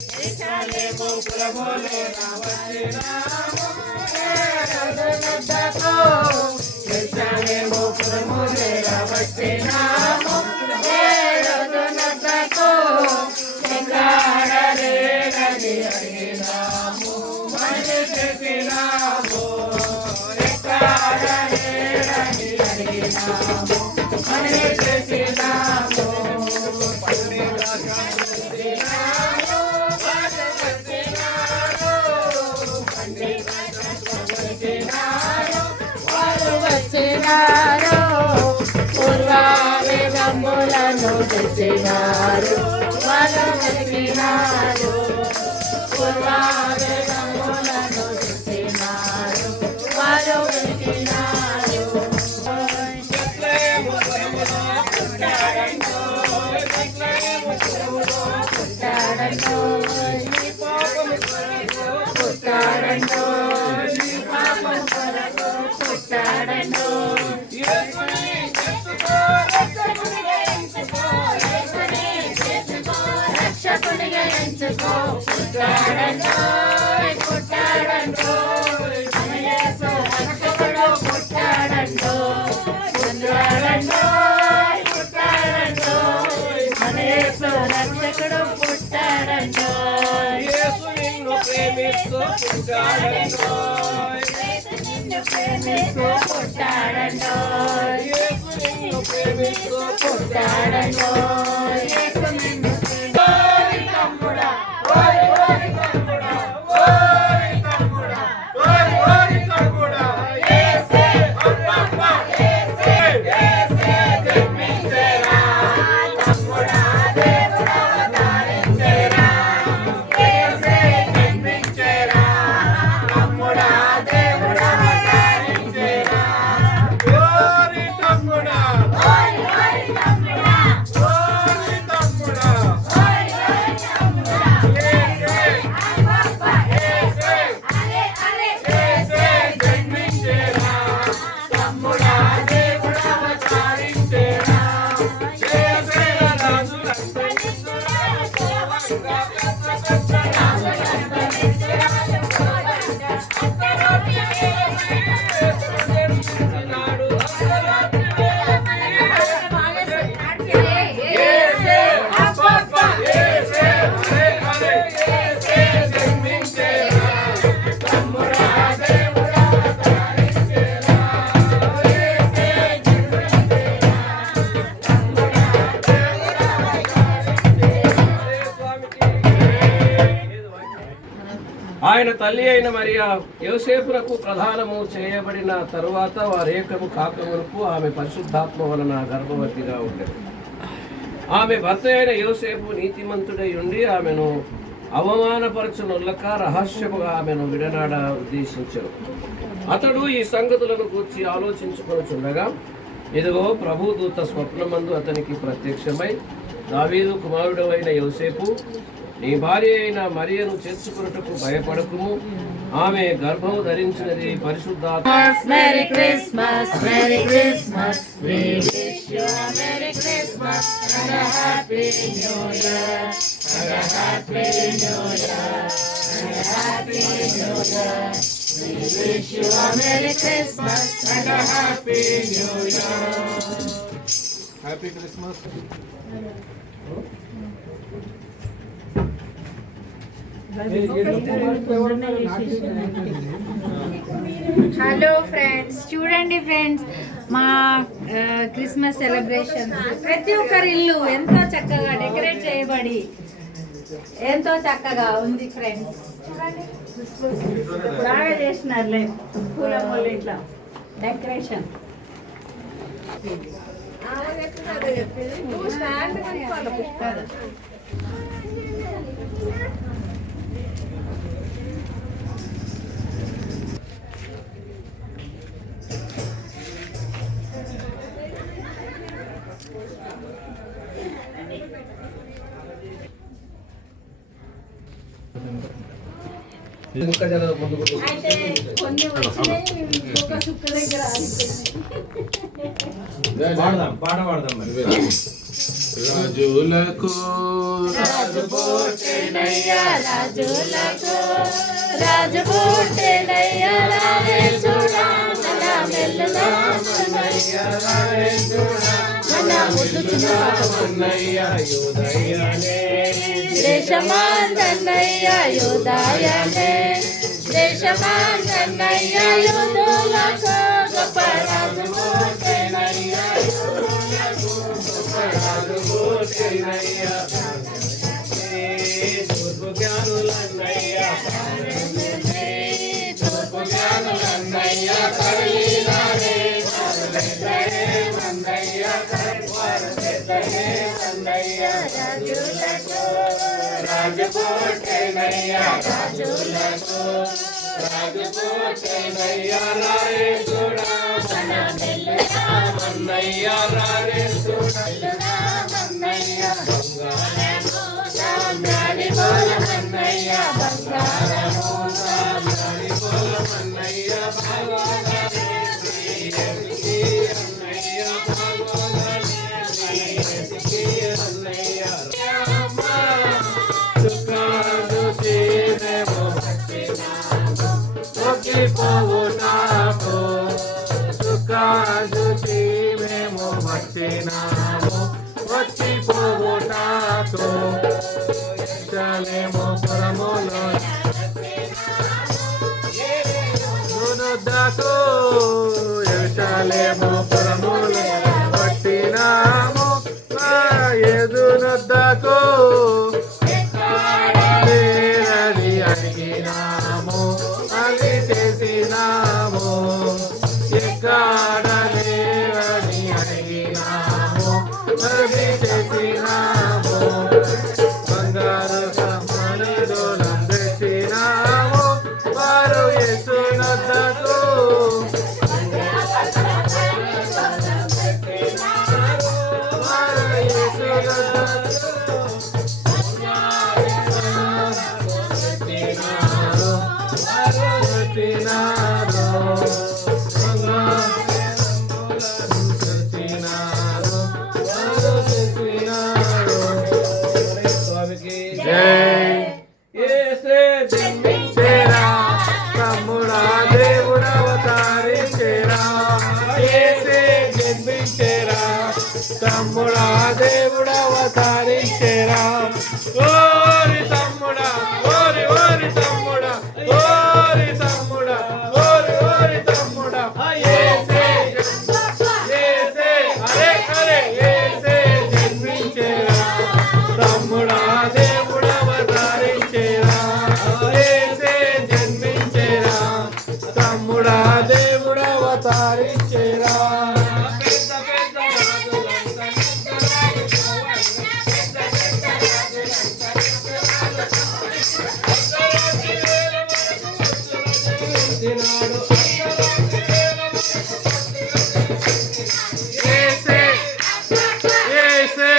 ఎరుషలేము పురములోన వచ్చినాము, ఎరుషలేమునకు ఎరుషలేము పురములోన వచ్చినాము, ఎరుషలేమునకు ఎక్కడలేదని అడిగినాము, మరి చేసినాము. ఎక్కడలేదని అడిగినాము, మరి చేసినాము. పూర్వావేదములను తెచ్చినారు, వారు వెతికినారు. పూర్వావేదములను తెచ్చినారు, వారు వెతికినారు. పుట్టాడంటో పుట్టాడంటో పుట్టాడంటో రక్షకునిగా ఎంచుకో. పుట్టాడంటో పుట్టాడంటో మన యేసు రక్షకుడు పుట్టాడంటో. పుట్టాడంటో పుట్టాడంటో మన యేసు రక్షకుడు పుట్టాడంటో. యేసు నిన్ను ప్రేమిస్తూ పుట్టాడంటో. పుట్టాడంటో యేసు నిన్ను ప్రేమిస్తూ పుట్టాడంటో. యేసు నిన్ను ఓరి తమ్ముడా, ఓరి ఓరి తమ్ముడా, ఓరి తమ్ముడా, ఓరి ఓరి తమ్ముడా, యేసే అప్పప్ప, యేసే యేసే జన్మించెరా. తమ్ముడా దేవుడు అవతరించెరా, యేసే జన్మించెరా. తమ్ముడా దేవుడు అవతరించెరా. ఓరి తమ్ముడా, ఓరి ఓరి తమ్ముడా, ఓరి తమ్ముడా, ఓరి ఓరి తమ్ముడా, యేసే అప్పప్ప, యేసే అరే అరే యేసే జన్మించెరా. తమ్ముడా దేవుడు అవతరించెరా. యేసే రాజులంతా నిత్యురాలు సులభంగా రాజులంతా నిత్యురాలు సులభంగా అర్ధరాత్రి వేళ జన్మించినాడు. అర్ధరాత్రి యేసే అప్పప్ప, యేసే అరే అరే యేసే జన్మించెరా. తమ్ముడా దేవుడు అవతరించెరా. యేసే జన్మించెరా. తమ్ముడా దేవుడు అవతరించెరా. ఆయన తల్లి అయిన మరియా యోసేపునకు ప్రధానము చేయబడిన తరువాత వారేకము కాకమునకు ఆమె పరిశుద్ధాత్మ వలన గర్భవతిగా ఉండేది. ఆమె భర్త అయిన యోసేపు నీతిమంతుడై ఉండి ఆమెను అవమానపరచునొల్లక రహస్యముగా ఆమెను విడనాడ ఉద్దేశించరు. అతడు ఈ సంగతులను గూర్చి ఆలోచించుకొనుచుండగా ఇదిగో ప్రభుదూత స్వప్నమందు అతనికి ప్రత్యక్షమై, దావీదు కుమారుడవైన యోసేపు, నీ భార్య అయిన మరియను చేర్చుకున్నటకు భయపడకుము, ఆమె గర్భము ధరించినది పరిశుద్ధాత్మ. Merry Christmas, Merry Christmas, we wish you a Merry Christmas and a Happy New Year, and a Happy New Year, and a Happy New Year. We wish you a Merry Christmas and a Happy New Year. Happy Christmas. Hello friends, చూడండి friends, మా Christmas celebration ప్రతి ఒక్కరి ఇల్లు ఎంతో చక్కగా decorate చేయబడి ఎంతో చక్కగా ఉంది ఫ్రెండ్స్. చూడండి బాగా చేసినారులే, పూల పూలు ఇట్లా డెకరేషన్. ఇంకా జర ముందుకు అయితే కొన్ని వచ్చినాయి ఇంకొక సుక్క దగ్గర ఆగిపోయినాయి. పాట పాడదాం మరి. రాజులకు రాజు పుట్టెనయ్యా రాజులకు రాజు పుట్టెనయ్యా రాజేశుడా మన మెల్లుగా మన ముద్దు చిన్నయ్యా దేశమాందన్నయ్యా యోదాయనే దేశమాందన్నయ్యా యోధులకు గొప్ప రాజు పుట్టెనయ్యా తూర్పు జ్ఞానులన్నయ్యా తూర్పు జ్ఞానులన్నయ్యా కరుణిలానే కరుణిలానే రాజులకు రాజు పుట్టెనయ్యా రాజులకు రాజు పుట్టెనయ్యా రాజేశుడా మన మెల్లుగా అన్నయ్యా రాజేశుడా మన్నయ్యా బంగారము సామ్రాణి బోలమన్నయ్యా బంగారము సామ్రాణి బోలమన్నయ్యా వచ్చిపోవుటాకు ఎరుషలేము పురములో దునుద్దకు ఎరుషలేము పురములో పట్టినాము ఎదునొద్దకు లేరని అడిగినాము అది చేసినాము ఎక్కడ లేరని అడిగినాము అది చేసినాము బంగారు సమ్మనులను తెచ్చినాము వారు యేసునొద్దకు వారు యేసునొద్దకు స్వామికి ఏసే జన్మించేరా తమ్ముడా దేవుడవతారించేరా ఏసే జన్మించేరా తమ్ముడా దేవుడవతారించేరా ఓరి తమ్ముడా ఓరి ఓరి తమ్ముడా ఓరి తమ్ముడా ఓరి ఓరి తమ్ముడా ఏసే ఏసే అరే అరే ఏసే జన్మించేరా తమ్ముడా దేవుడవతారించేరా ఏసే జన్మించేరా తమ్ముడా దేవుడవతారించేరా పెద్ద పెద్ద ఏసే ఏసే